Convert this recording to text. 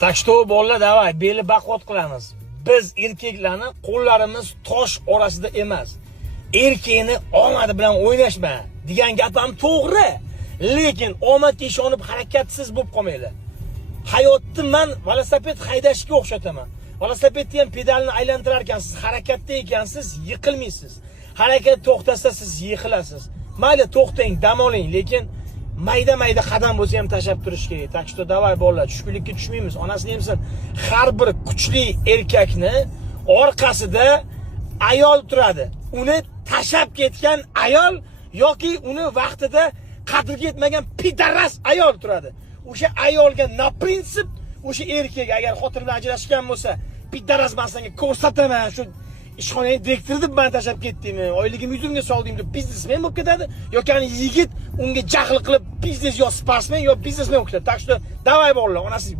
Так что bolalar, davay, beli baquvvat qilamiz. Biz erkaklarni qo'llarimiz tosh orasida emas. Erkakni omadi bilan o'ynashma degan gap ham to'g'ri. Lekin omadga ishonib harakatsiz bo'lib qolmanglar. Hayotni men velosiped haydashga o'xshataman. Velosipedni ham pedalni aylantirar ekansiz, harakatda ekansiz, yiqilmaysiz. Harakat to'xtasa siz yiqilasiz. Mayli to'xtang, dam oling, lekin mayda qadam bo'lsa ham tashab turish kerak. Tak что davay bolalar, tushkunlikka tushmaymiz. Onasini hamsin, har bir kuchli erkakni orqasida ayol turadi. Uni tashab ketgan ayol yoki uni vaqtida qadriga yetmagan pidaras ayol turadi. O'sha ayolga na prinsip, o'sha erkak agar xotin bilan ajrashgan bo'lsa, pidaras men senga ko'rsataman, shu ishxonang direktori deb meni tashab ketdingmi, oyligimni yuzimga solding deb biznesmen bo'lib ketadi, yoki yigit unga jahl qilib biznes yo sparsmen yo biznesmen bo'lib ketadi. Tak что davay bolalar, onasiz